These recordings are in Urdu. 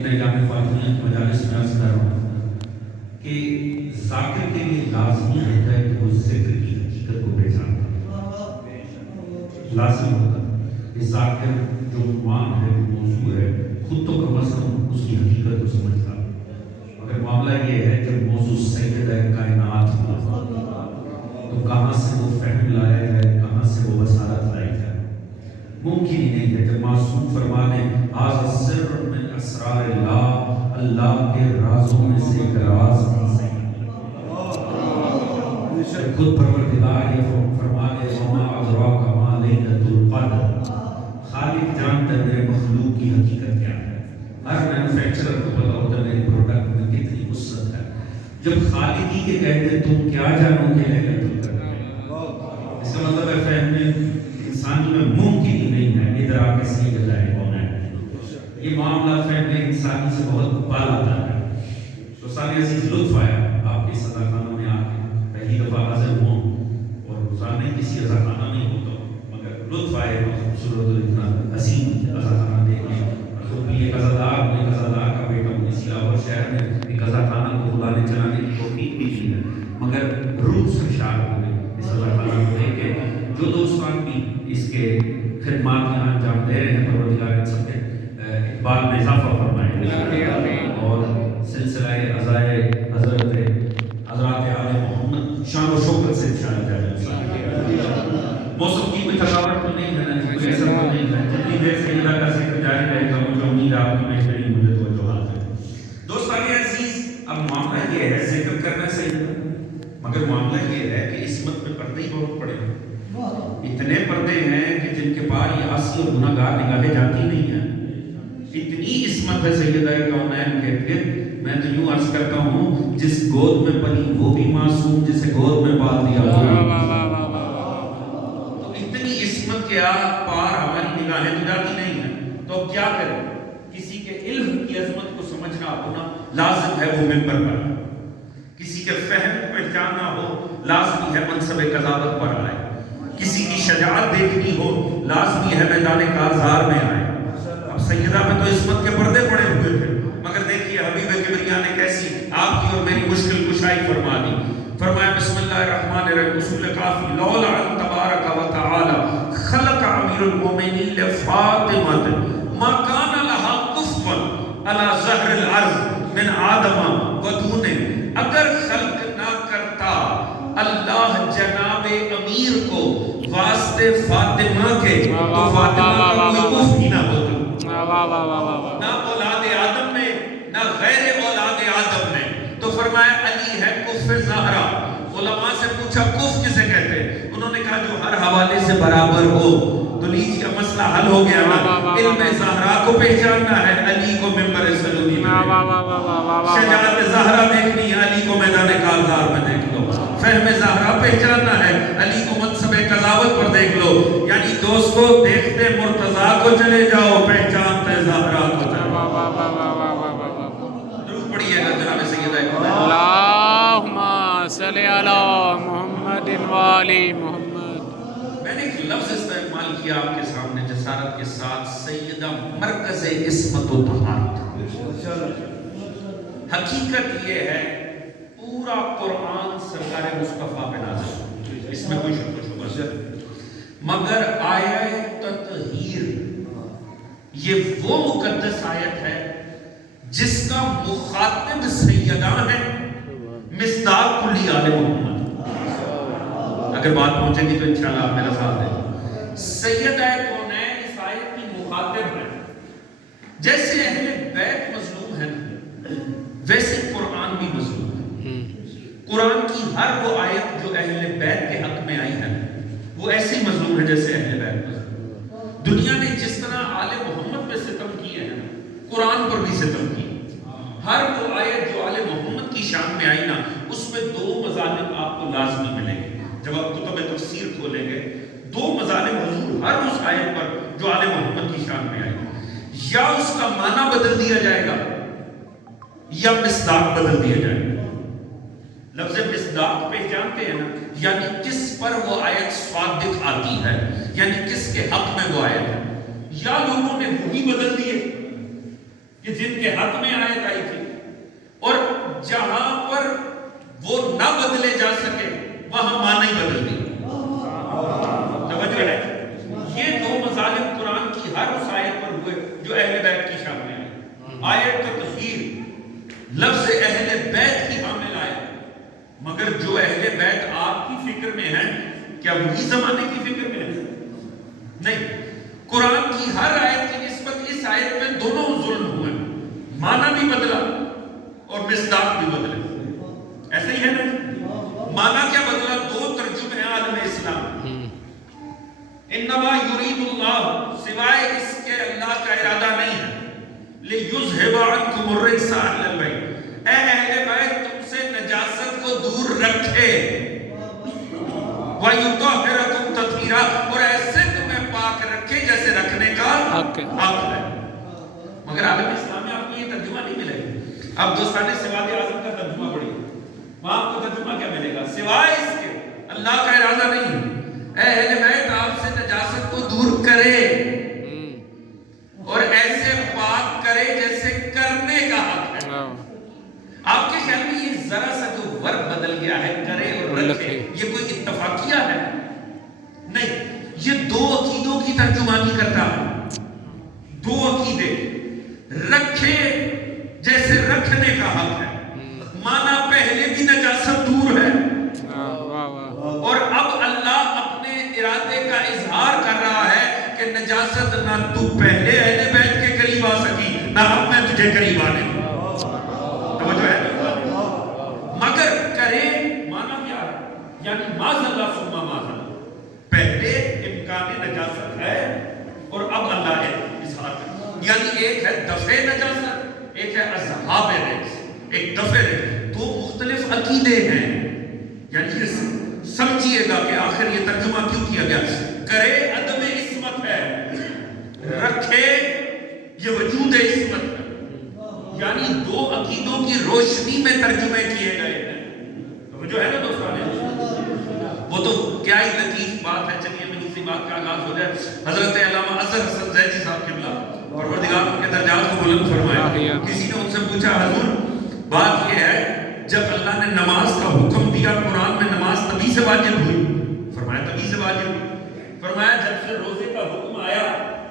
جامع فاطمیہ کی مجالس میں عرض کر رہا ہوں کہ ذاکر کے لیے لازمی ہوتا ہے کہ وہ ذکر کی حقیقت کو پہچانتا ہے، لازم ہوتا ہے کہ ذاکر جو عنوان ہے، جو موضوع ہے، خود تو کم از کم اس کی حقیقت کو سمجھتا ہے۔ مگر معاملہ یہ ہے کہ موضوع سیدہ کائنات ہوا تو کہاں سے وہ فہم لایا جائے، کہاں سے وہ بصارت لائی جائے؟ ممکن ہی نہیں ہے جب معصوم فرما دیں ھذا سر من اسرار اللہ، اللہ کے رازوں میں سے ایک راز ہے۔ جب خود پروردگار یہ فرما دے وما ادراک ما لیلۃ القدر، خالق جانتا ہے میرے مخلوق کی حقیقت کیا ہے۔ ہر مینوفیکچرر کو پتا ہوتا ہے میرے پروڈکٹ میں کتنی وسعت ہے۔ جب خالق ہی کے کہتے تم کیا جانو گے لیلۃ القدر، اس کا مطلب ہے فہمنے انسان میں ممکن ہی نہیں ہے ادراک سیدہ کون ہے۔ یہ معاملہ فہم انسانی سے بہت بالا تر ہے۔ تو سارے عزیز لطف آیا آپ کے صدا خانہ میں آ کے، پہلی دفعہ حاضر ہوں اور روزانہ کسی عزا خانہ نہیں ہوتا، مگر لطف آئے اتنا خوبصورت اور اتنا حسین عزا خانہ دیکھیں، اور خود بھی ایک عزادار ہوں، ایک عزادار کا بیٹا ہوں، اس لاہور شہر میں ایک عزا خانہ کو خدا نے چلانے کی توفیق بھی دی ہے، مگر روح سرشار ہو گئی اس عزا خانہ کو دیکھ کے۔ جو دوستان بھی اس کے خدمات یہاں انجام دے رہے ہیں، پروردگار ان سب کے اقبال میں اضافہ فرمائے اور سلسلہ عزائے حضرات آل محمد شان و شوکت سے انشاءاللہ جائے۔ موسم کی کوئی تھکاوٹ تو نہیں ہے نا، کوئی ایسا تو نہیں ہے، جتنی دیر سے ادا کر سکتے جاری رہے گا، مجھے امید آپ کی بہترین مجھے توجہات ہے۔ دوستان عزیز، اب معاملہ یہ ہے ذکر کرنا صحیح ہے، مگر معاملہ یہ ہے کہ عصمت میں پردے ہی بہت پڑے ہیں۔ اتنے پردے ہیں کہ جن کے پار یہ عاصی اور گناہگار نگاہیں جاتی نہیں ہیں۔ اتنی عصمت ہے سیدہ کونین کے پھر میں تو یوں عرض کرتا ہوں جس گود میں پلی وہ بھی معصوم، جسے گود میں پال دیا وہ۔ تو اتنی عصمت کے پار ہماری نگاہیں تو جاتی نہیں ہیں، تو اب کیا کریں؟ کسی کے علم کی عظمت کو سمجھنا ہونا لازم ہے وہ منبر پر، کسی کے فہم کو پہچاننا ہو لازمی ہے منصب قضاوت پر آئے، کسی کی شجاعت دیکھنی ہو لازمی ہے میدان کارزار میں آئے۔ اب سیدہ میں تو عصمت کے پردے پڑے ہوئے تھے، مگر دیکھیے حبیب کبریا نے کیسی آپ کی اور میری مشکل کشائی فرما دی۔ فرمایا بسم اللہ الرحمن الرحیم، اصول کافی، لولا ان تبارک و تعالی خلق امیر المومنین فاطمہ ما کان لها کفوا علی ظہر الارض من آدم و دون، اگر خلق نہ کرتا اللہ جناب امیر کو واسطے فاطمہ کے تو فاطمہ کا کوئی کف ہی نہ ہوتا، نہ اولاد آدم میں نہ غیر اولاد آدم میں۔ تو فرمایا علی ہے کف زہرا۔ علماء سے پوچھا کف کسے کہتے ہیں؟ انہوں نے کہا جو ہر حوالے سے برابر ہو۔ تو لیجیے مسئلہ حل ہو گیا نا، علم زہرا کو پہچاننا ہے، علی کو ممبر سلومی میں، شجاعت زہرا دیکھنی ہے، علی کو میدان کارزار میں دیکھ لو، فہم زہرا پہچاننا ہے، علی کو منصب قضاوت پر دیکھ لو۔ یعنی دوست کو دیکھتے مرتضیٰ کو چلے جاؤ، پہچانتے زہرا کو چلے جاؤ۔ درود پڑھیے گا جناب سیدہ اللہم صلی علی محمد و آل محمد۔ میں نے ایک لفظ استعمال کیا آپ کے سامنے جسارت کے ساتھ، سیدہ مرکز عصمت و طہارت۔ حقیقت یہ ہے پورا قرآن سرکار مصطفیٰ پہ نازل، اس میں کوئی شک و شبہ نہیں، مگر آیت تطہیر یہ وہ مقدس آیت ہے جس کا مخاطب سیدہ ہے مصداق کلی آل محمد۔ اگر بات پہنچے گی تو انشاءاللہ آپ میرا ساتھ دیں۔ سیدہ کونین اس آیت کی مخاطب ہے۔ جیسے اہل بیت مظلوم ہے ویسے قرآن بھی مظلوم ہے۔ قرآن کی ہر وہ آیت جو اہل بیت کے حق میں آئی ہے وہ ایسی مظلوم ہے جیسے اہل بیت مظلوم۔ دنیا نے جس طرح آل محمد پہ ستم کیے ہیں قرآن پر بھی ستم کی۔ ہر وہ آیت جو آل محمد کی شان میں آئی نا اس میں دو مظالم آپ کو لازمی ملیں گے۔ جب آپ کتب تفسیر کھولیں گے دو مظالم حضور ہر اس آیت پر جو آل محمد کی شان میں آئی، یا اس کا معنی بدل دیا جائے گا یا مصداق بدل دیا جائے گا۔ لفظ مصداق پہچانتے ہیں نا، یعنی کس پر وہ آیت صادق آتی ہے، یعنی کس کے حق میں وہ آیت ہے، یا لوگوں نے وہی بدل دیے یہ جن کے حق میں آیت آئی تھی، اور جہاں پر وہ نہ بدلے جا سکے وہاں معنی بدل دی۔ توجہ ہے، یہ دو مظالم قرآن کی ہر اس آیت پر ہوئے جو اہل بیت کی شان میں آئے۔ آیت کا تطہیر لفظ اہل بیت کی حامل آئے، مگر جو اہل بیت آپ کی فکر میں ہیں کیا وہی زمانے کی فکر میں ہے؟ نہیں، قرآن کی ہر آیت کی نسبت اس آیت میں دونوں ظلم ہوئے، معنی بھی بدلا اور مصداق بھی بدلے۔ ایسے ہی ہے نا؟ معنی کیا بدلا؟ دو ترجمے ہیں عالم اسلام۔ انما یرید اللہ، سوائے اس کے اللہ کا ارادہ نہیں ہے، لیذھب عنکم الرجس اہل البیت، اے اہل بیت تم سے نجاست کو دور رکھے، وَيُطَهِّرَكُمْ تَطْهِيرًا، اور ایسے تمہیں پاک رکھے جیسے رکھنے کا حق ہے۔ مگر عالم اسلام میں آپ کو یہ ترجمہ نہیں ملے گا۔ اب دوستان سواد اعظم کا ترجمہ پڑھیے، وہاں آپ کو ترجمہ کیا ملے گا؟ سوائے اس کے اللہ کا ارادہ نہیں، اے اہل بیت آپ سے نجاست کو دور کرے اور ایسے پاک کرے جیسے کرنے کا حق ہے۔ آپ کے خیال میں یہ ذرا سا جو ورب بدل گیا ہے، کرے اور رکھے، یہ کوئی اتفاقیہ ہے؟ نہیں، یہ دو عقیدوں کی ترجمانی کرتا ہے۔ دو عقیدے، رکھے جیسے رکھنے کا حق ہے، مانا پہلے بھی نجاست دور ہے، اور اب اللہ اپنے ارادے کا اظہار کر رہا ہے کہ نجاست نہ تو پہلے اہل بیت کے قریب آ سکی، نہ اب میں تجھے قریب آنے دوں۔ توجہ ہے؟ مگر کرے مانا کیا ہے؟ یعنی معاذ اللہ ثم معاذ اللہ، پہلے امکان نجاست ہے اور اب اللہ ہے اظہار ہے۔ یعنی ایک ہے دفع نجاست، ایک ہے اذہاب رجس، ایک دفع رجس، دو مختلف عقیدے ہیں۔ یعنی سمجھیے گا کہ آخر یہ ترجمہ کیوں کیا گیا۔ کرے عدم عصمت ہے، رکھے یہ وجود عصمت ہے، یعنی دو عقیدوں کی روشنی میں ترجمے کیے گئے ہیں۔ تو جو ہے نا دوستان، وہ تو کیا ہی لطیف بات ہے۔ چلیے میں اسی بات کا آغاز ہو جائے۔ حضرت علامہ اظہر حسن زیدی صاحب قبلہ پروردگار ان کے درجات کو بلند فرمائے، کسی نے ان سے پوچھا حضور بات یہ ہے جب اللہ نے نماز کا حکم دیا قرآن میں، نماز تبھی سے واجب ہوئی؟ فرمایا تبھی سے واجب ہوئی۔ فرمایا جب سے روزے کا حکم آیا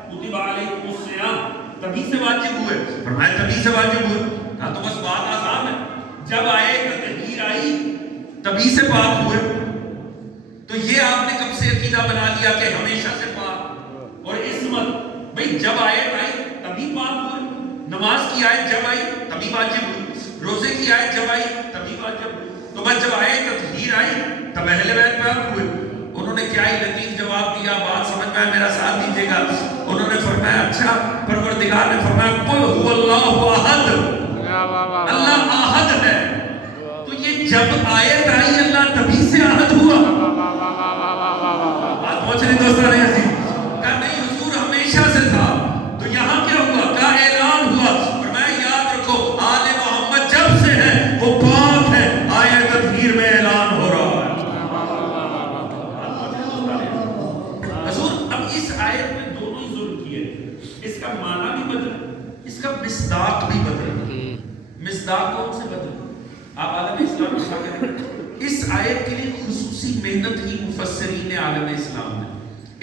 کتب علیکم الصیام، تبھی سے واجب ہوئے؟ فرمایا تبھی سے واجب ہوئے۔ کہا تو بس بات آسان ہے، جب آئے تطہیر آئی تبھی سے پاک ہوئے۔ تو یہ آپ نے کب سے عقیدہ بنا لیا کہ ہمیشہ سے پاک اور عصمت؟ بھئی جب آیت آئی تبھی پاک ہوئے، نماز کی آیت جب آئی تبھی واجب ہوئی، روزے کی آیت جب آئی تبھی واجب ہوئی۔ تو بس جب آیت تطہیر آئی تب اہل بیت پاک ہوئے۔ انہوں نے کیا ہی لطیف جواب دیا، بات سمجھ میں میرا ساتھ دیجیے گا۔ انہوں نے فرمایا اچھا، پروردگار نے فرمایا قل هو اللہ احد، اللہ احد ہے، تو یہ جب آیت آئی اللہ تبھی سے احد ہوا؟ بات پہنچ رہی دوستان عزیز؟ کہا نہیں حضور ہمیشہ سے تھا، تو یہاں کیا ہوا؟ کہا اعلان ہوا۔ فرمایا یاد رکھو آل محمد جب سے ہے وہ پاک ہے، آیت تطہیر میں اعلان ہو رہا ہے۔ حضور اب اس آیت میں دونوں ہی ظلم کیے، اس کا معنی بھی بدلا، اس کا مصداق بھی بدلا۔ مصداق کون سے بدلا؟ آپ عالم اسلام میں شاکر ہیں، اس آیت کے لیے خصوصی محنت ہی مفسرین عالم اسلام نے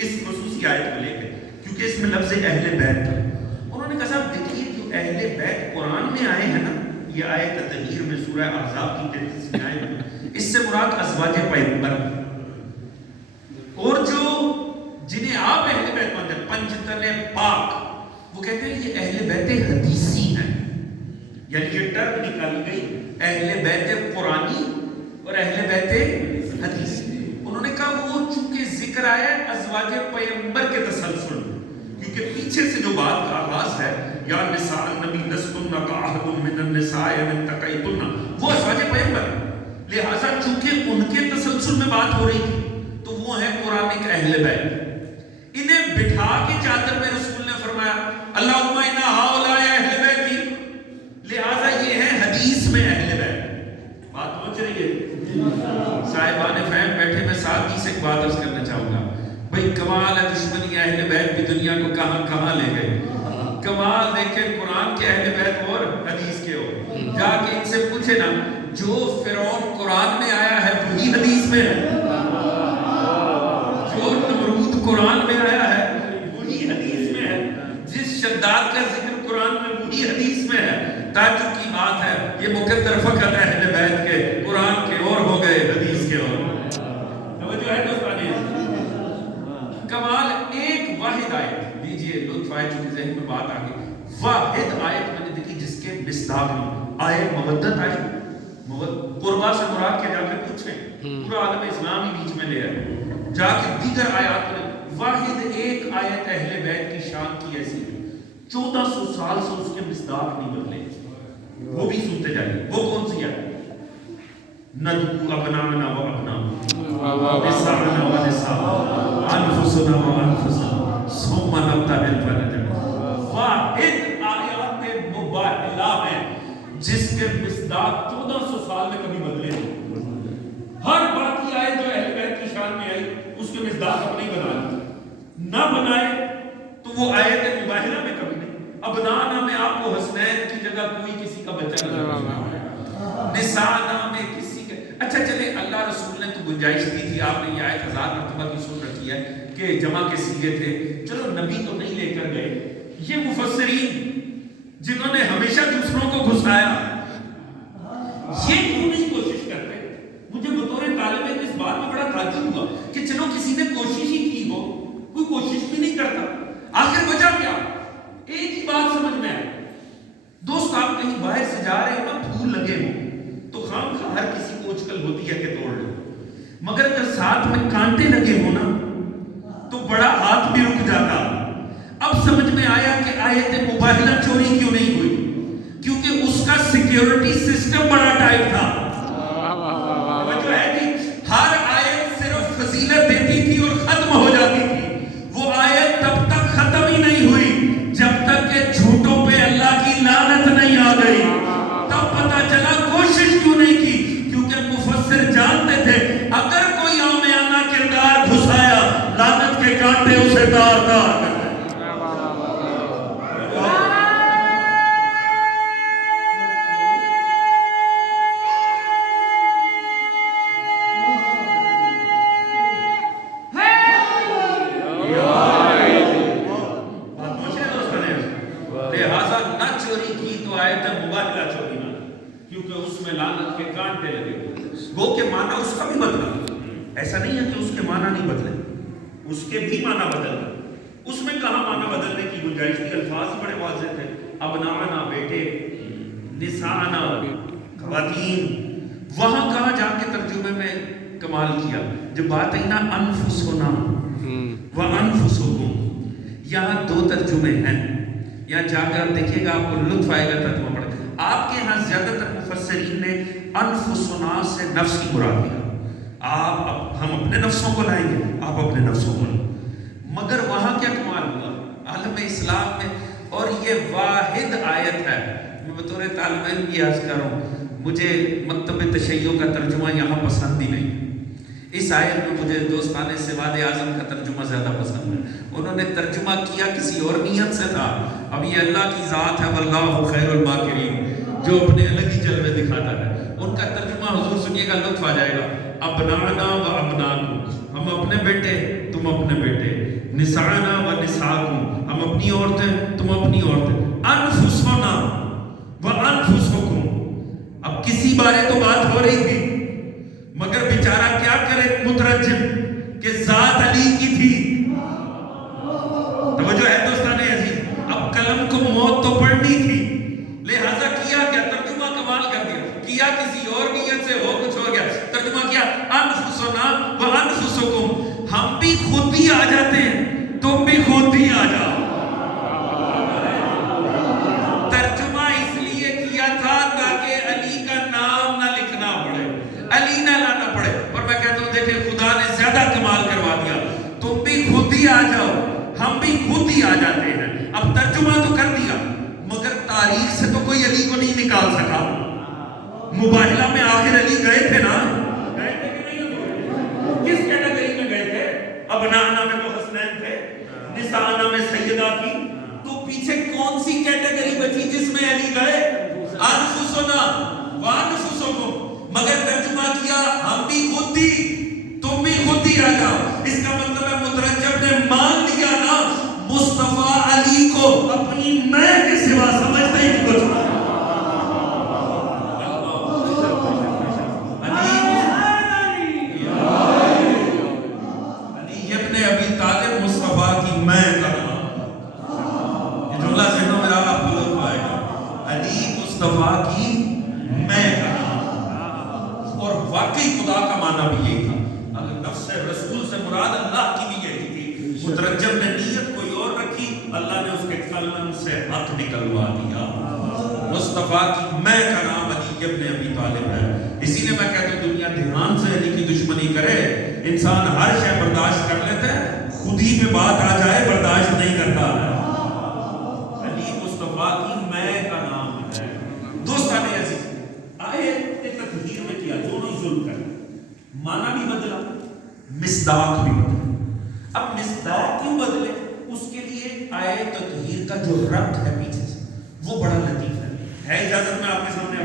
اس خصوصی آیت کو لے کے، کیونکہ اس میں لفظ اہل بیت تھا۔ انہوں نے کہا صاحب دیکھیے جو اہل بیت قرآن میں آئے ہیں نا، یہ آیت تطہیر میں سورہ احزاب کی 33ویں آیت میں، اس سے مراد ازواج پیغمبر، اور جو جنہیں آپ اہل بیت مانتے ہیں پنجتن پاک، وہ کہتے ہیں یہ اہل بیت حدیثی ہیں۔ یعنی یہ ٹرم نکالی گئی اہل بیت قرآنی اور اہل بیت حدیث۔ انہوں نے کہا وہ چونکہ ذکر آیا ہے ازواج پیغمبر کے تسلسل، کیونکہ پیچھے سے جو بات کا آغاز ہے یا نساء النبی لستن کاحد من النساء ان تقیتن، وہ ازواج پیغمبر، لہٰذا چونکہ ان کے تسلسل میں بات ہو رہی تھی تو وہ ہیں قرآن کے اہل بیت۔ انہیں بٹھا کے چادر میں رسول نے فرمایا اللہم انا ہؤلاء اہل بیتی، لہٰذا یہ ہے حدیث میں اہل بیت۔ بات پہنچ رہی ہے؟ صاحبان فہم بیٹھے، میں سادگی سے ایک بات عرض کرنا چاہوں گا، بھئی کمال ہے دشمنی اہل بیت بھی دنیا کو کہاں کہاں لے گئے۔ کمال دیکھیں قرآن کے اہل بیت تعجب کی بات ہے یہ مقدر فقط اہل بیت کے، قرآن کے اور ہو گئے، حدیث کے اور توجہ ہے دوستانے کمال ایک واحد آیت لیجئے، لطف آئے چونکہ ذہن میں بات آ گئی، واحد آیت میں نے دیکھی جس کے مصداق نہیں آئے مودت آئی، قربا سے مراد کے جا کے پوچھیں، پورا عالم اسلام ہی بیچ میں لے آئے، جا کے دیگر آیات میں واحد ایک آیت اہل بیت کی شان کی ایسی ہے 1400 سال سے اس کے مصداق نہیں بدلے، وہ بھی سنتے جائیے، وہ کون سی ہے؟ ندعو ابناءنا و ابناءکم نساءنا و نساءکم انفسنا و انفسکم ثم نبتہل فنجعل، واحد آیات مباہلہ ہیں جس کے مصداق 1400 سال میں کبھی بدلے نہیں، ہر باقی آیت جو اہل بیت کی شان میں آئی اس کے مصداق اپنے ہی بنا نہ بنائے تو وہ آیت مباہلہ میں کبھی نہیں۔ ابنانا میں آپ کو حسنین کی جگہ کوئی کسی کا بچہ نہیں، نسانا میں کسی کے، اچھا چلے اللہ رسول نے تو گنجائش دی تھی، آپ نے یہ آیت 1000 مرتبہ کی سن رکھی ہے کہ جمع کے سیغے تھے، چلو نبی تو نہیں لے کر گئے، یہ مفسرین جنہوں نے ہمیشہ دوسروں کو گھسایا یہ کیوں نہیں کوشش کرتے؟ مجھے بطور طالب علم اس بات میں بڑا تعجب ہوا کہ چلو کسی نے کوشش ہی کی ہو، کوئی کوشش بھی نہیں کرتا، آخر وجہ کیا؟ ایک ہی بات سمجھ میں آئی، دوست آپ کہیں باہر سے جا رہے ہیں نا، پھول لگے ہوں تو خام خواہ ہر کسی کو اچکل ہوتی ہے کہ توڑ لو، مگر اگر ساتھ میں کانٹے لگے ہو نا تو بڑا ہاتھ بھی رک جاتا۔ اب سمجھ میں آیا کہ آیت مباہلہ چوری کیوں نہیں ہوئی، کیونکہ اس کا سیکیورٹی سسٹم بڑا ٹائٹ تھا، وجہ ہے کہ ہر آیت صرف فضیلت دیتی تھی اور ختم ہو جاتی تھی، وہ آیت تب تک ختم ہی نہیں ہوئی جب تک کہ جھوٹوں پہ اللہ کی لعنت نہیں آ گئی، تب پتہ چلا کوشش کیوں نہیں کی، کیونکہ مفسر جانتے تھے اگر کوئی عامیانہ کردار گھسایا لعنت کے کانٹے اسے دار دار کرتے۔ گو کے معنی اس کا بھی بدلا، ایسا نہیں ہے کہ اس کے معنی نہیں بدلے، اس کے بھی معنی بدل، اس میں کہاں معنی بدلنے کی گنجائش تھی؟ الفاظ بڑے واضح تھے، ابنانا بیٹے، نساءنا خواتین، وہاں کہاں جا کے ترجمے میں کمال کیا، جب بات ہے نا انفسنا وانفسکم، یہاں دو ترجمے ہیں، یہاں جا کر دیکھیے گا آپ کو لطف آئے گا ترجمہ پڑھ کے، آپ کے ہاں زیادہ تر مفسرین نے انفسنا سے نفس کی مراد لیا، ہم اپنے نفسوں کو لائیں گے، آپ اپنے نفسوں کو لائیں، مگر وہاں کیا کمال ہوا عالم اسلام میں، اور یہ واحد آیت ہے، میں بطور طالب علم بھی عرض کر رہا ہوں، مجھے مکتب تشیع کا ترجمہ یہاں پسند ہی نہیں، اس آیت میں مجھے دوستان سواد اعظم کا ترجمہ زیادہ پسند ہے، انہوں نے ترجمہ کیا کسی اور نیت سے تھا، اب یہ اللہ کی ذات ہے واللہ خیر الماکرین، جو اپنے الگ ہی جلوے دکھاتا ہے، ان کا ترجمہ حضور سنیے گا لطف آ جائے گا، ابنانا و ابناکم، ہم اپنے بیٹے تم اپنے بیٹے، نساءنا و نساءکم، ہم اپنی عورتیں تم اپنی عورتیں، انفسنا و انفسکم، اب کسی بارے تو بات ہو رہی تھی مگر بیچارہ کیا کرے مترجم کہ ذات علی کی تھی، توجہ ہے دوستان عزیز، اب قلم کو موت تو پڑھنی تھی، لہذا کیا کیا ترجمہ کمال کر دیا، کیا کسی اور نیت سے ہو کچھ ہو گیا، ترجمہ کیا انفسنا و انفسکم، ہم بھی خود ہی آ جاتے ہیں تم بھی خود ہی آ جاؤ، ترجمہ اس لیے کیا تھا تاکہ علی کا نام نہ لکھنا پڑے، علی نہ لانا پڑے، اور میں کہتا ہوں دیکھیں خدا نے زیادہ کمال کروا دیا، تم بھی خود ہی آ جاؤ ہم بھی خود ہی آ جاتے ہیں، اب ترجمہ تو کر دیا مگر تاریخ سے تو کوئی علی کو نہیں نکال سکا، مباہلہ میں آخر علی گئے تھے نا، گئے تھے کہ نہیں، کس کیٹیگری میں گئے تھے؟ ابنانا میں وہ حسنین تھے، نساءنا میں سیدہ کی، تو پیچھے کون سی کیٹیگری بچی جس میں علی گئے؟ انفسنا وانفسکم، مگر ترجمہ کیا ہم بھی خود ہی تم بھی خود ہی آ جاؤ، اس کا مطلب ہے مترجم نے مان لیا نا مصطفیٰ علی کو اپنی میں کے سوا سمجھتا ہی کچھ نہیں، مصطفیٰ کی میں کا نام. اور واقعی خدا کا معنی بھی یہی تھا. اگر نفس رسول سے مراد اللہ کی بھی یہی تھی. مترجم نے نیت کوئی اور رکھی, اللہ نے اس کے قلم سے ہاتھ نکلوا دیا. مصطفیٰ کی میں کا نام علی ابن ابی طالب ہے. اسی لیے میں کہتا ہوں دنیا دھیان سے علی کی دشمنی کرے. انسان ہر شے برداشت کر لیتا ہے, خود ہی پہ بات آ جائے برداشت نہیں کرتا ہے. علی مصطفیٰ کی میں کا نام ہے. دوستان عزیز, آیت تطہیر میں کیا دونوں ظلم کر, معنی بھی بدلا, مصداق بھی بدلا. اب مصداق کیوں بدلے, اس کے لیے آیت تطہیر کا جو ربط ہے پیچھے سے وہ بڑا لطیف ہے. اجازت میں آپ کے سامنے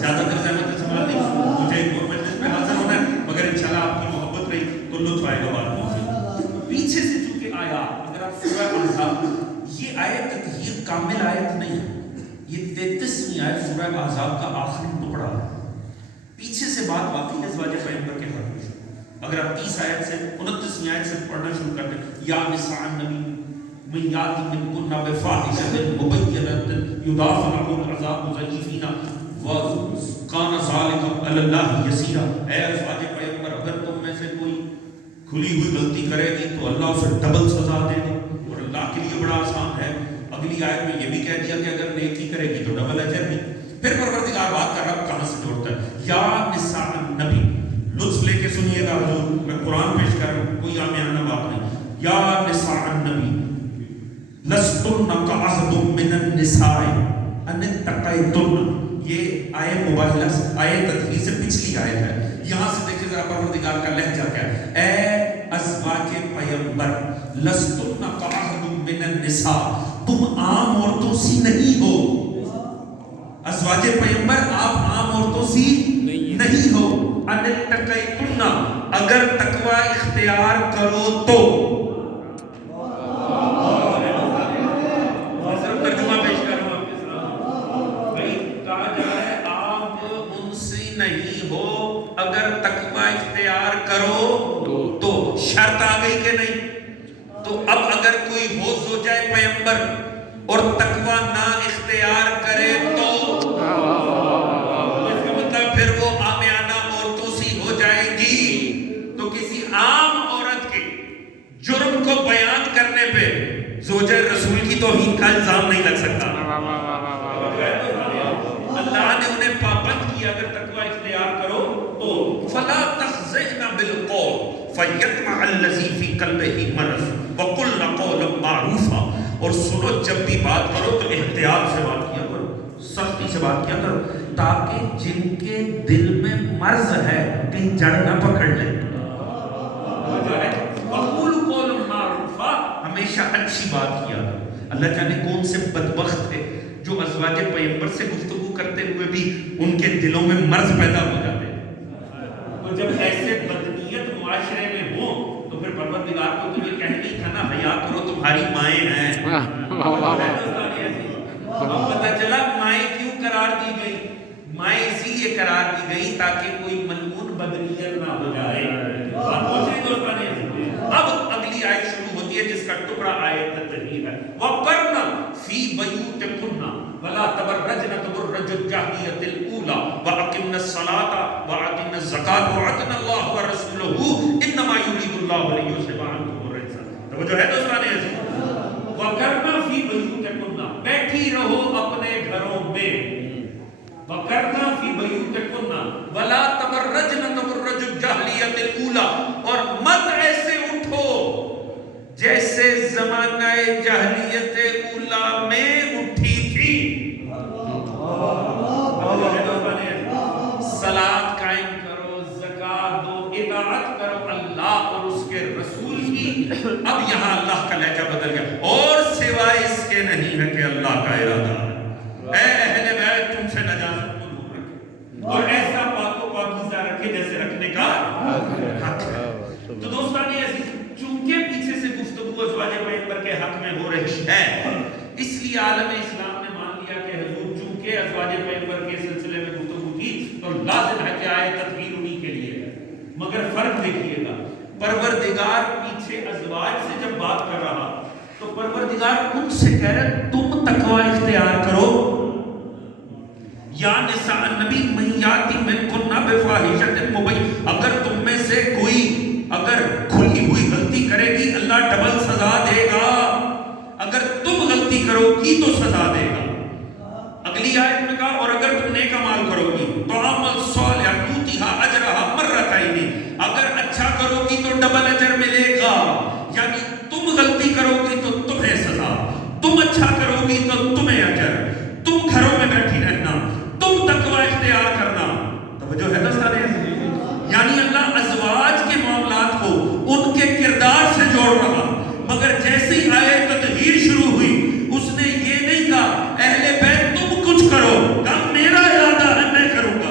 زیادہ تر زحمت سوال نہیں, مجھے ایک اور مجلس میں حاضر ہونا ہے, مگر انشاءاللہ آپ کی محبت رہی تو لطف آئے گا بات میں. پیچھے سے چونکہ آیات, اگر آپ سورہ احزاب, یہ آیت تطہیر کامل آیت نہیں ہے, یہ 33ویں آیت سورہ احزاب کا آخری ٹکڑا ہے. پیچھے سے بات واقعی ازواج پیغمبر کے حق میں. اگر آپ 30 آیت سے 29ویں آیت سے پڑھنا شروع کر دیں, یا نساء النبی من یاتی من کننا بفاحشۃ مبینۃ یضاعف لہ العذاب ضعیفین وکان ذلک علی اللہ یسیرا. اے ازواج پیغمبر, اگر تم میں سے کوئی کھلی ہوئی غلطی کرے گی تو اللہ اسے ڈبل سزا دے گا, اور اللہ کے لیے بڑا آسان ہے. اگلی آیت میں یہ بھی کہہ دیا کہ اگر نیکی کرے گی تو ڈبل اجر بھی. پھر پروردگار بات کا رب کہاں سے جوڑتا ہے, یا نساء النبی. لطف لے کے سنیے گا حضور, میں قرآن پیش کر رہا ہوں, کوئی عامیانہ بات نہیں. یا نساء النبی لستن کأحد من النساء ان اتقیتن. یہ آیت مباہلہ سے, آیت تطہیر سے پچھلی آیت ہے. یہاں سے دیکھیں ذرا پروردگار کا لہجہ کیا ہے. اے ازواج پیغمبر, لستن کأحد من النساء, تم عام عورتوں سی نہیں ہو. ازواج پیغمبر آپ عام عورتوں سی نہیں ہو. ان اتقیتن, اگر تقوی اختیار کرو تو. ترجمہ پیش کر رہا ہوں آپ کے سامنے. بھائی کہا جا رہا ہے آپ ان سے نہیں ہو اگر تقوی اختیار کرو تو. شرط آ گئی کہ نہیں؟ تو اب اگر کوئی ہو زوجہ پیغمبر اور تقوی نہ اختیار کرے تو اس کا مطلب پھر وہ عامیانہ عورتوں سی ہو جائے گی. تو کسی عام عورت کے جرم کو بیان کرنے پہ زوجہ رسول کی توہین کا الزام نہیں لگ سکتا. اللہ نے انہیں پابند کیا اگر تقوی اختیار کرو تو. فلا تخضعن بالقول فیطمع الذی فی قلبہ مرض وقلن قولا معروفا. اور سنو, جب بھی بات کرو تو احتیاط سے بات کیا کرو, سختی سے بات کیا کرو, تاکہ جن کے دل میں مرض ہے کہیں جڑ نہ پکڑ لے. ہمیشہ اچھی بات کیا. اللہ جانے کون سے بدبخت تھے جو ازواج پیغمبر سے گفتگو کرتے ہوئے بھی ان کے دلوں میں مرض پیدا ہو جاتے ہیں. تو جب ایسے بدنیت معاشرے میں ہو تو پھر پروردگار کو تو یہ کہنی تھا نا, حیا کرو تمہاری مائیں ہیں. پتہ چلا مائیں کیوں قرار دی گئی, مائیں اسی لیے قرار دی گئی تاکہ کوئی ملعون بدنیت نہ ہو جائے. اب اگلی آیت شروع ہوتی ہے جس کا ٹکڑا آیت تطہیر ہے. وَقَرْنَ فِي بَيُوتِكُنَّ وَلَا تَبَرَّجْنَ تَبَرُّجَ الْجَاهِلِيَّةِ الْأُولَى وَأَقِمْنَ الصَّلَاةَ وَآتِينَ الزَّكَاةَ وَأَطِعْنَ اللَّهَ وَرَسُولَهُ إِنَّمَا يُرِيدُ اللَّهُ لِيُذْهِبَ عَنكُمُ الرِّجْسَ. توجہ ہے دوستان عزیز. وَقَرْنَ فِي بَيُوتِكُنَّ, بیٹھی رہو اپنے گھروں میں. وَقَرْنَ فِي بَيُوتِكُنَّ وَلَا تَبَرَّجْنَ تَبَرُّجَ الْجَاهِلِيَّةِ الْأُولَى, اور مت ایسے اٹھو جیسے زمانہ جاہلیت اولا میں اٹھی تھی. صلاۃ قائم کرو, زکات دو, اطاعت کرو اللہ اور اس کے رسول کی. اب یہاں اللہ کا لہجہ بدل گیا, اور سوائے اس کے نہیں ہے کہ اللہ کا ارادہ ہے. اے اہل بیت, تم سے نجاست کو دور رکھے اور ایسا پاک و پاکیزہ رکھے جیسے رکھنے کا حق ہے. تو دوستان عزیز, چونکہ پیچھے سے گفتگو ازواج پیغمبر کے حق میں ہو رہی ہے, اس لیے عالم اسلام نے مان لیا کہ حضور چونکہ ازواج پیغمبر کے سلسلے میں گفتگو کی تو لازم ہے کہ آیت تطہیر انہی کے لیے ہے. مگر فرق دیکھیے گا, پروردگار پیچھے ازواج سے جب بات کر رہا تو پروردگار ان سے کہہ رہے تم تقوی اختیار کرو, یا نساء النبی من یاتی منکن بفاحشۃ مبینہ، اگر تم میں سے کوئی اگر کھلی ہوئی غلطی کرے گی اللہ ڈبل سزا دے گا، اگر تم غلطی کرو گی تو سزا دے گا۔ اگلی آیت میں کہا اور اگر تم نیک اعمال کرو گی تو عمل صالح یؤتیھا اجرھا مرتین، اگر اچھا کرو گی تو ڈبل اجر ملے گا، یعنی تم غلطی کرو گی تو تمہیں سزا، تم اچھا کرو گی تو تمہیں اجر، تم گھروں میں بیٹھی رہنا، تم تقوی اختیار کرنا۔ توجہ ہے دوستان، یعنی اللہ ازواج کے معاملات کو ان کے کردار سے جوڑ رہا، مگر جیسے ہی آیت تطہیر شروع ہوئی اس نے یہ نہیں کہا اہل بیت تم کچھ کرو، کہا میرا ارادہ ہے میں کروں گا۔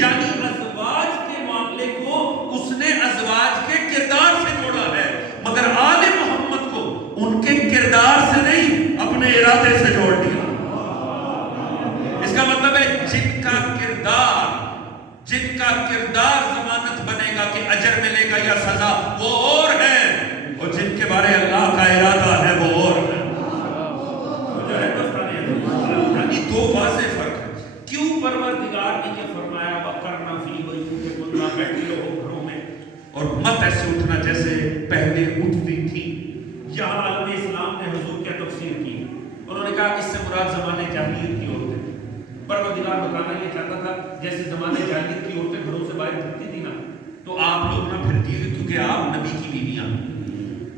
یعنی ازواج کے معاملے کو اس نے ازواج کے کردار سے جوڑا ہے، مگر آل محمد کو ان کے کردار سے نہیں اپنے ارادے سے جوڑ دیا۔ اس کا مطلب ہے جن کا کردار ضمانت بنے گا کہ اجر ملے گا یا سزا وہ اور ہے، اور جن کے بارے اللہ کا ارادہ ہے وہ اور ہے۔ یعنی دو واضح فرق ہے۔ کیوں پروردگار نے یہ فرمایا وَقَرْنَ فِي بُيُوتِكُنَّ، بیٹھی رہو گھروں میں اور مت ایسے اٹھنا جیسے پہلے اٹھتی تھی۔ یہاں عالم اسلام نے حضور کی تفسیر کی، انہوں نے کہا اس سے مراد زمانے جاہلیت کی عورتیں۔ پروردگار بتانا یہ چاہتا تھا جیسے زمانے جاہلیت کی عورتیں گھروں سے باہر پھرتی تھی نا، تو آپ لوگ نہ پھرتی ہے کیونکہ آپ نبی کی بیویاں۔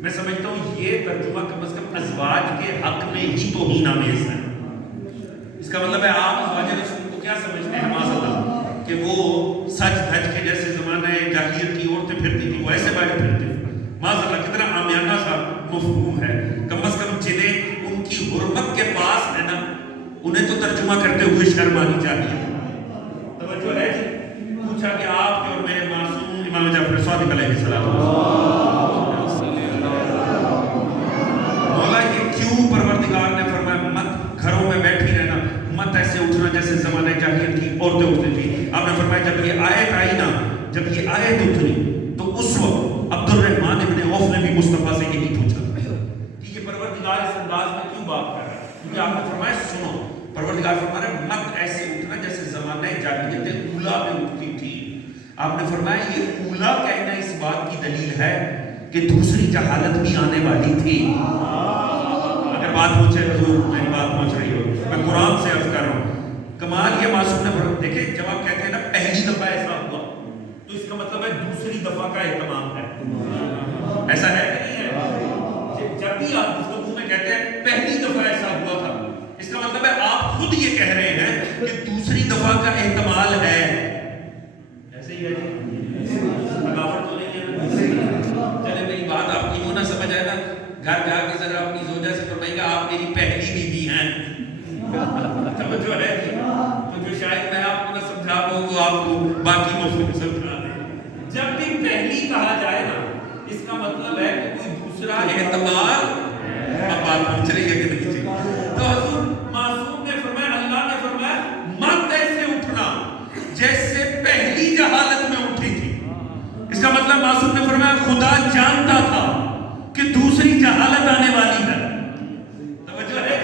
میں سمجھتا ہوں یہ ترجمہ کم از کم ازواج کے حق میں ہی توہین آمیز ہے۔ اس کا مطلب ہے آپ ازواج رسول کو کیا سمجھتے ہیں معاذ اللہ کہ وہ سج دھج کے جیسے زمانے جاہلیت کی عورتیں پھرتی تھی وہ ایسے باہر پھرتے ہیں؟ معاذ اللہ کتنا عامیانہ سا مفہوم ہے۔ کم از کم جنہیں ان کی حرمت کے پاس ہے نا انہیں تو ترجمہ کرتے ہوئے شرم آنی چاہیے۔ توجہ ہے جی؟ پوچھا کہ آپ کے اور میرے معصوم امام جعفر صادق علیہ السلام، مولا یہ کیوں پروردگار نے فرمایا مت گھروں میں بیٹھی رہنا، مت ایسے اٹھنا جیسے زمانے جاہلیت کی عورتیں اٹھتی تھی؟ آپ نے فرمایا جب یہ آیت آئی نا، جب یہ آیت اتری تو اس وقت عبد الرحمن ابن عوف نے بھی مصطفیٰ سے یہی پوچھا کہ یہ پروردگار اس انداز میں کیوں بات کر رہا ہے؟ کیونکہ آپ نے فرمایا سنو، پروردگار فرما رہا ہے مت ایسے اٹھنا جیسے زمانہ جاہلیت اولا میں اٹھتی تھی۔ آپ نے فرمایا یہ اولا کہنا اس بات کی دلیل ہے کہ دوسری جہالت بھی آنے والی تھی۔ اگر بات پوچھے حضور میری بات پہنچ رہی ہو، میں قرآن سے عرض کر رہا ہوں، کمال یہ معصوم نے فرمایا دیکھیں جب آپ کہتے ہیں نا پہلی دفعہ ایسا ہوا تو اس کا مطلب ہے دوسری دفعہ کا اہتمام ہے، ایسا ہے کہ نہیں ہے؟ جب بھی آپ گفتگو میں کہتے ہیں پہلی دفعہ ایسا ہوا تھا، اس کا مطلب ہے آپ خود یہ کہہ رہے ہیں کہ دوسری دفعہ کا احتمال ہے۔ ایسے ہی ہے جی، تکابر تو نہیں ہے؟ چلے میری بات آپ کی وہ نہ سمجھ آئے نا، گھر جا کے ذرا اپنی زوجہ سے فرمائیے گا آپ میری پہلی بیوی ہیں۔ توجہ ہے تو جو شاید میں آپ کو نہ سمجھا پاؤں وہ آپ کو باقی مفہوم سمجھا دیں۔ جب بھی پہلی کہا جائے نا اس کا مطلب ہے کہ کوئی دوسرا احتمال، اب بات پہنچ رہی ہے کہ نہیں؟ تو حضور معصوم نے فرمایا، اللہ نے فرمایا مت ایسے اٹھنا جیسے پہلی جہالت میں اٹھی تھی۔ اس کا مطلب معصوم نے فرمایا خدا جانتا تھا کہ دوسری جہالت آنے والی ہے۔ توجہ ہے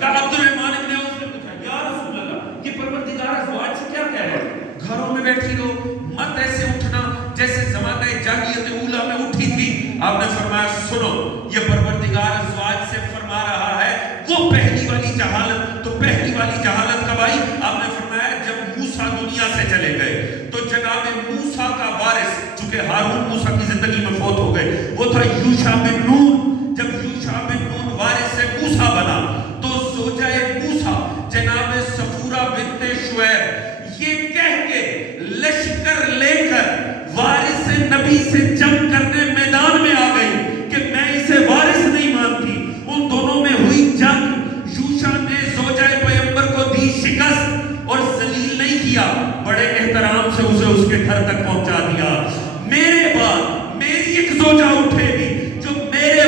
کہ عبد الرحمن ابن عوف نے پوچھا یا رسول اللہ یہ پروردگار ازواج سے کیا کہہ رہے ہیں؟ گھروں میں بیٹھی رہو، مت ایسے اٹھنا جیسے زمانہ جاہلیت اولا میں اٹھی تھی۔ آپ نے فرمایا سنو یہ پروردگار ازواج سے فرما رہا ہے وہ پہلی والی جہالت، تو پہلی والی جہالت کب آئی؟ آپ نے فرمایا جب موسیٰ دنیا سے چلے گئے تو جناب موسیٰ کا وارث، چونکہ ہارون موسیٰ کی زندگی میں فوت ہو گئے، وہ تھا یوشع بن نون۔ جب یوشع بن نون وارث سے موسیٰ بنا تو زوجہ موسیٰ جناب صفورہ بنت شعیب یہ کہہ کے لشکر لے کر وارث نبی سے جنگ کرنے میدان میں آ گئی کہ میں اسے وارث نہیں مانتی۔ ان دونوں میں ہوئی جنگ، یوشع نے زوجہ پیغمبر کو دی شکست اور ذلیل نہیں کیا، بڑے احترام سے اسے اس کے گھر تک پہنچا دیا۔ میرے بعد میری ایک زوجہ اٹھے گی جو میرے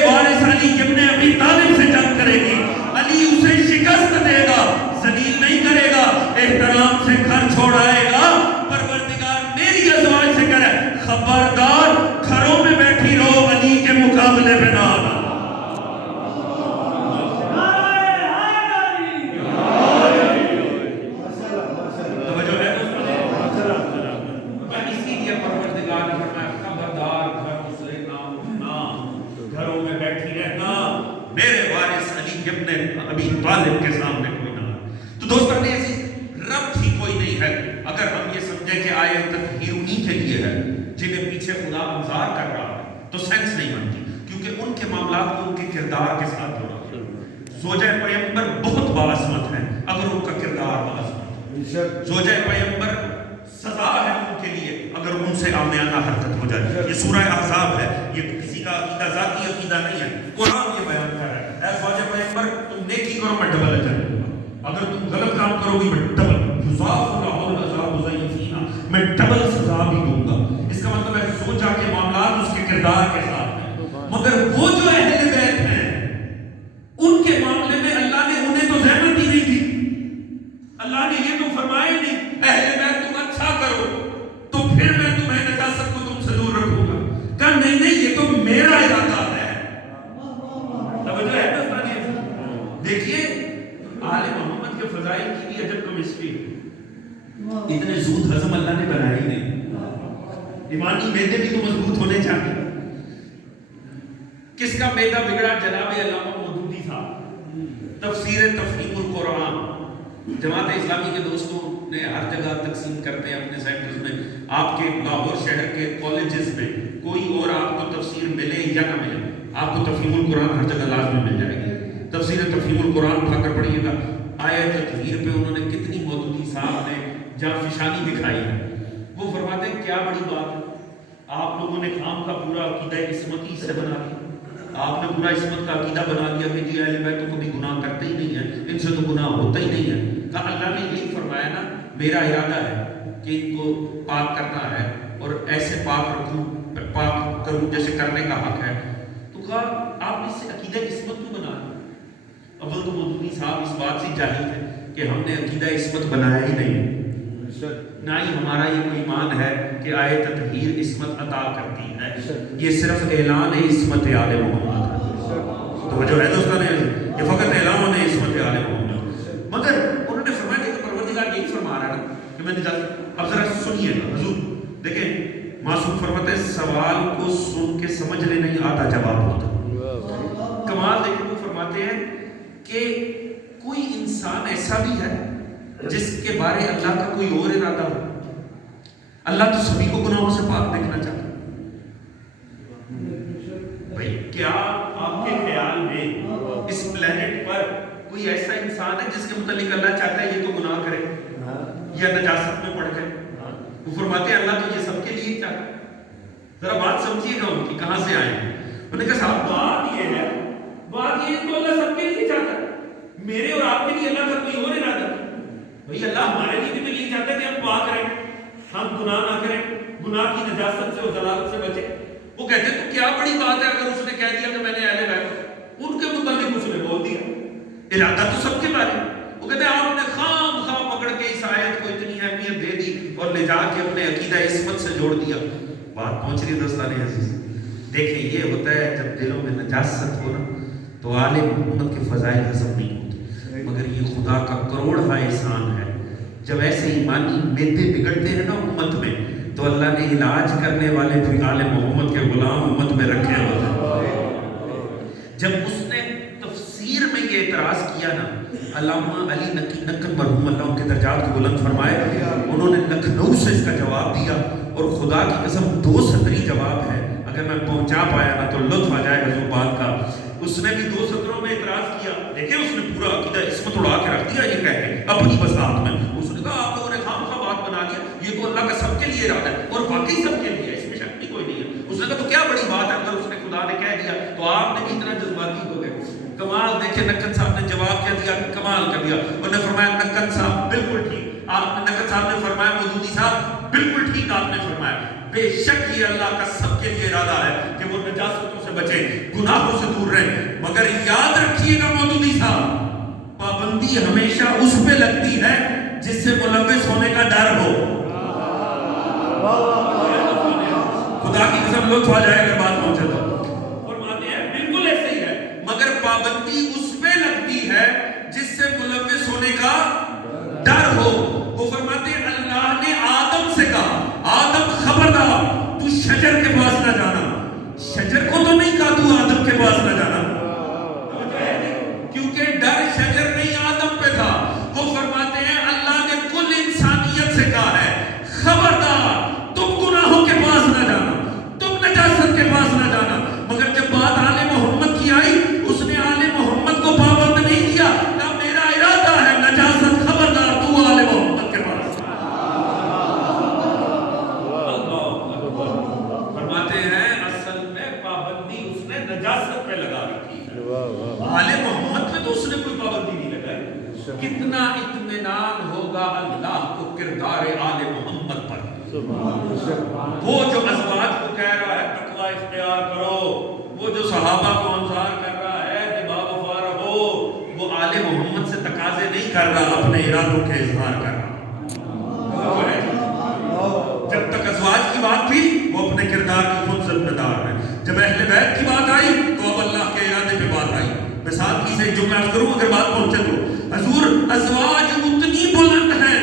ابن ابی طالب کے سامنے کوئی نہ آئے. تو دوستان عزیز رب ہی کوئی نہیں ہے. اگر ہم یہ سمجھیں کہ آیت تطہیر انہی کے لیے ہے جنہیں پیچھے خدا انذار کر رہا ہے تو سینس نہیں بنتی، کیونکہ ان کے معاملات کو ان کے کردار کے ساتھ جوڑا. زوجہ پیغمبر بہت باعظمت ہے اگر ان کا کردار باعظمت ہے. زوجہ پیغمبر سزا ہے ان کے لیے اگر ان سے عامیانہ حرکت ہو جائے. یہ سورہ احزاب ہے، یہ کسی کا عقیدہ ذاتی عقیدہ نہیں ہے. قرآن یہ بیان کر رہا ہے اے زوجہ پیغمبر تم نیکی کرو میں ڈبل اجر دوں گا، اگر تم غلط کام کرو گی میں ڈبل میں ڈبل سزا بھی دوں گا. اس کا مطلب ہے سوچا کے معاملات اس کے کردار کے ساتھ ہیں. مگر وہ جو اہل بیت ہیں ان کے معاملے میں اللہ نے انہیں تو زحمت ہی نہیں دی. اللہ نے یہ تو فرمایا نہیں اہل بیت تم اچھا کرو تو پھر میں تمہیں نجاست کو تم سے دور رکھوں گا. کہا نہیں نہیں یہ تو میرا ارادہ ہے. توجہ ہے دوستان. دیکھیے آل محمد کے فضائل کی بھی عجب کیمسٹری ہے. اتنے زود ہضم اللہ نے بنایا ہی نہیں. ایمانی میدے بھی تو مضبوط ہونے چاہیے. کس کا میدہ بگڑا؟ جناب علامہ مودودی تھا. تفسیر تفہیم القرآن جماعت اسلامی کے دوستوں نے ہر جگہ تقسیم کرتے ہیں اپنے سینٹرز میں. آپ کے لاہور شہر کے کالجز میں کوئی اور آپ کو تفسیر ملے یا نہ ملے آپ کو تفہیم القرآن ہر جگہ لازمی مل جائے گی. تفسیر تفہیم القرآن اٹھا کر پڑھیے گا. آیت تطہیر پہ انہوں نے کتنی مودودی صاحب نے جافشانی دکھائی ہے. وہ فرماتے ہیں کیا بڑی بات ہے، آپ لوگوں نے خام کا پورا عقیدہ عصمتی سے بنا دیا. آپ نے پورا عصمت کا عقیدہ بنا دیا کہ جی اہل بیت تو کبھی گناہ کرتے ہی نہیں ہیں، ان سے تو گناہ ہوتا ہی نہیں ہے. کہا اللہ نے یہی فرمایا نا میرا ارادہ ہے کہ ان کو پاک کرنا ہے اور ایسے پاک رکھوں پاک کروں جیسے کرنے کا حق ہے. تو کہا آپ نے اس سے عقیدہ عصمت کیوں بنا؟ اول تو مودودی صاحب اس بات سے جاہل تھے کہ ہم نے عقیدہ عصمت بنایا ہی نہیں، نہ ہی ہمارا یہ کوئی ایمان ہے کہ آیت تطہیر عصمت عطا کرتی ہے. یہ صرف اعلان عصمت آل محمد ہے. تو جو ہے دوستان یہ فقط اعلان ہے عصمت آل محمد. مگر انہوں نے فرمایا کہ پروردگار یہی فرما رہا ہے کہ میں نجات. اب ذرا سنیے گا حضور دیکھیں معصوم فرماتے ہیں سوال کو سن کے سمجھ لے نہیں آتا جواب ہوتا. کمال دیکھیں وہ فرماتے ہیں کہ کوئی انسان ایسا بھی ہے جس کے بارے اللہ کا کوئی اور ارادہ ہو. اللہ تو سبھی کو گناہوں سے پاک دیکھنا چاہتا ہے. بھائی کیا آپ کے خیال میں اس پلینٹ پر کوئی ایسا انسان ہے جس کے متعلق اللہ چاہتا ہے یہ تو گناہ کرے یا نجاست میں پڑ جائے؟ وہ فرماتے ہیں اللہ تو یہ سب کے لیے چاہتا ہے. ذرا بات سمجھیے گا ان کی کہاں سے آئے ہیں. انہوں نے کہا صاحب بات یہ ہے تو اللہ سب کے لیے چاہتا ہے. میرے اور آپ کے لیے اللہ کا کوئی اور ارادہ ہے؟ بھئی اللہ ہمارے لیے بھی تو یہ چاہتا ہے کہ ہم پاک رہیں، ہم گناہ نہ کریں، گناہ کی نجاست سے اور ضلالت سے بچیں. وہ کہتے ہیں تو کیا بڑی بات ہے اگر اس نے کہہ دیا کہ میں نے اہل بیت ان کے متعلق اس نے بول دیا. ارادہ تو سب کے بارے. وہ کہتے ہیں آپ نے خام خواہ پکڑ کے اس آیت کو اتنی اہمیت دے دی اور لے جا کے اپنے عقیدہ عصمت سے جوڑ دیا. بات پہنچ رہی دوستان عزیز. دیکھیں یہ ہوتا ہے جب دلوں میں نجاست ہو نا تو آل محمد کے فضائل ہضم نہیں ہوتے. مگر یہ خدا کا کروڑا احسان ہے جب ایسے ایمانی میدے بگڑتے ہیں نا امت میں تو اللہ نے علاج کرنے والے بھی آل محمد کے غلام امت میں رکھے ہوتے ہیں. جب اس نے تفسیر میں یہ اعتراض کیا نا علامہ علی نقی نقل مرحوم اللہ ان کے درجات کو بلند فرمائے انہوں نے لکھنؤ سے اس کا جواب دیا اور خدا کی قسم 2 سطری جواب ہے. اگر میں پہنچا پایا نا تو لطف آ جائے حضور بات کا. اس نے بھی 2 سطروں میں اعتراض کیا. دیکھیں اس نے پورا عقیدہ عصمت اڑا کے رکھ دیا یہ کہہ کے اپنی بساط میں. اس نے کہا آپ لوگوں نے خام خواہ بات بنا لیا یہ تو اللہ کا سب کے لیے ارادہ ہے اور باقی سب کے لیے ہے، اس میں شک بھی کوئی نہیں ہے. اس نے کہا تو کیا بڑی بات ہے اگر اس نے خدا نے کہہ دیا تو آپ نے بھی اتنا جذباتی ہو گئے. کمال دیکھیں نقن صاحب نے جواب کیا دیا کمال کر دیا. انہوں نے فرمایا نقن صاحب بالکل ٹھیک. آپ نے نقن صاحب نے فرمایا مودودی صاحب بالکل ٹھیک آپ نے فرمایا. بے شک یہ اللہ کا سب کے لیے ارادہ ہے کہ وہ نجاستوں سے بچیں گناہوں سے دور رہیں. مگر یاد رکھیے گا مودودی صاحب پابندی ہمیشہ اس پہ لگتی ہے جس سے ملوث ہونے کا ڈر ہو. خدا کی قسم لطف آ جائے اگر بات پہنچے تو. فرماتے ہیں بالکل ایسے ہی ہے مگر پابندی اس پہ لگتی ہے جس سے ملوث ہونے کا ڈر ہو. وہ فرماتے ہیں اللہ نے آدم سے کہا آدم خبردار تو شجر کے پاس نہ جانا. شجر کو تو نہیں کہا تو آدم کے پاس نہ جانا کیونکہ آل محمد پہ تو اس نے کوئی پابندی نہیں لگائی. کتنا اطمینان ہوگا اللہ کو کردار آل محمد پر. وہ جو ازواج کو کہہ رہا ہے تقوی اختیار کرو، وہ جو صحابہ کو انصار کر رہا ہے کہ باوفا رہو، وہ آل محمد سے تقاضے نہیں کر رہا، اپنے ارادوں کے اظہار کر رہا. جب تک ازواج کی بات تھی وہ اپنے کردار کی خود ذمہ دار ہے. جب اہل بیت کی بات آئی تو اب اللہ کے ارادے پہ بات آئی. مثال کی سے ایک جملہ عرض کروں اگر بات پہنچے تو. حضور ازواج اتنی بلند ہیں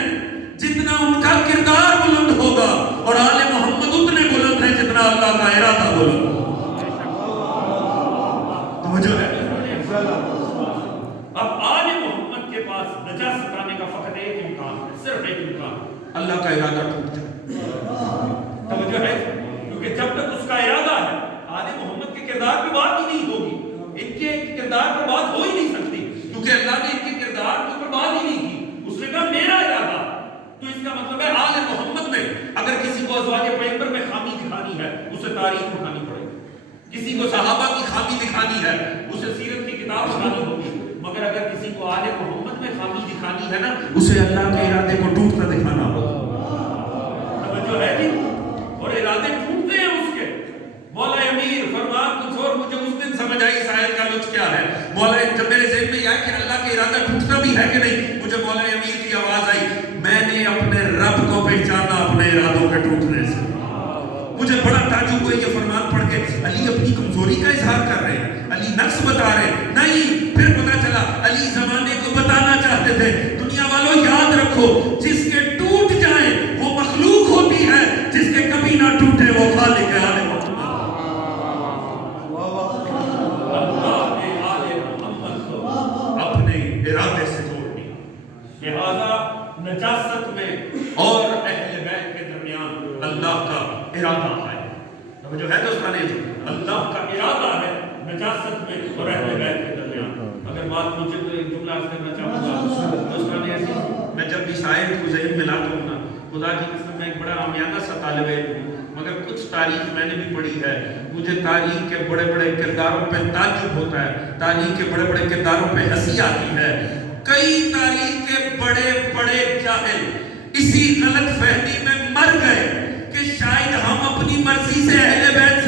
جتنا ان کا کردار بلند ہوگا، اور آل محمد اتنے بلند ہیں جتنا اللہ کا ارادہ بلند ہوگا. توجہ ہے. اب آل محمد کے پاس نجاست آنے کا فقط ایک امکان ہے، صرف ایک امکان، اللہ کا ارادہ ٹوٹ جائے. توجہ ہے. کیونکہ جب تک اس کا ارادہ ہے آل محمد کے کردار پہ بات ہی نہیں ہوگی، ان کے کردار پر بات ہو ہی نہیں سکتی، کیونکہ اللہ نے ان کے کردار کے اوپر بات ہی نہیں کی. اس نے کہا میرا ارادہ. تو اس کا مطلب ہے آل محمد میں اگر کسی کو ازواج پیغمبر میں خامی دکھانی ہے اسے تاریخ اٹھانی پڑے گی. کسی کو صحابہ کی خامی دکھانی ہے اسے سیرت کی کتاب اٹھانی ہوگی. مگر اگر کسی کو آل محمد میں خامی دکھانی ہے نا اسے اللہ کے ارادے کو ٹوٹتا دکھانا ہوگا. توجہ ہے جی. اور ارادے ٹوٹتے ہیں اس کے. مولا امیر فرمان کچھ اور، مجھے اس دن سمجھ آئی اس آیت کا لطف کیا ہے. مولا جب میرے ذہن میں یہ آیا کہ اللہ کا ارادہ ٹوٹتا بھی ہے کہ نہیں، مجھے مولا امیر کی آواز آئی، میں نے اپنے رب کو پہچانا اپنے ارادوں کے ٹوٹنے سے. مجھے بڑا تعجب ہوا یہ فرمان پڑھ کے. علی اپنی کمزوری کا اظہار کر رہے ہیں، علی نقص بتا رہے ہیں. نہیں، پھر پتہ چلا علی زمانے کو بتانا چاہتے تھے دنیا والوں یاد رکھو جس کے ٹوٹ جائیں وہ مخلوق ہوتی ہے، جس کے کبھی نہ ٹوٹے وہ خالق ہے. ارادے سے جوڑنی. لہذا نجاست میں اور اہل بیت کے درمیان اللہ کا ارادہ ہے. جو ہے دوستانے اللہ کا ارادہ ہے نجاست میں اور اہل بیت کے درمیان. اگر بات مجھے تو ایک جملہ عرض کرنا چاہوں گا دوستانے عزیز. میں جب بھی شاعر کو ذہن میں لاتا ہوں نا، خدا کی قسم میں ایک بڑا عامیانہ سا طالب علم ہوں، مگر کچھ تاریخ میں نے بھی پڑھی ہے. مجھے تاریخ کے بڑے بڑے کرداروں پہ تعجب ہوتا ہے، تاریخ کے بڑے بڑے کرداروں پہ ہنسی آتی ہے. کئی تاریخ کے بڑے بڑے جاہل اسی غلط فہمی میں مر گئے کہ شاید ہم اپنی مرضی سے اہل بیت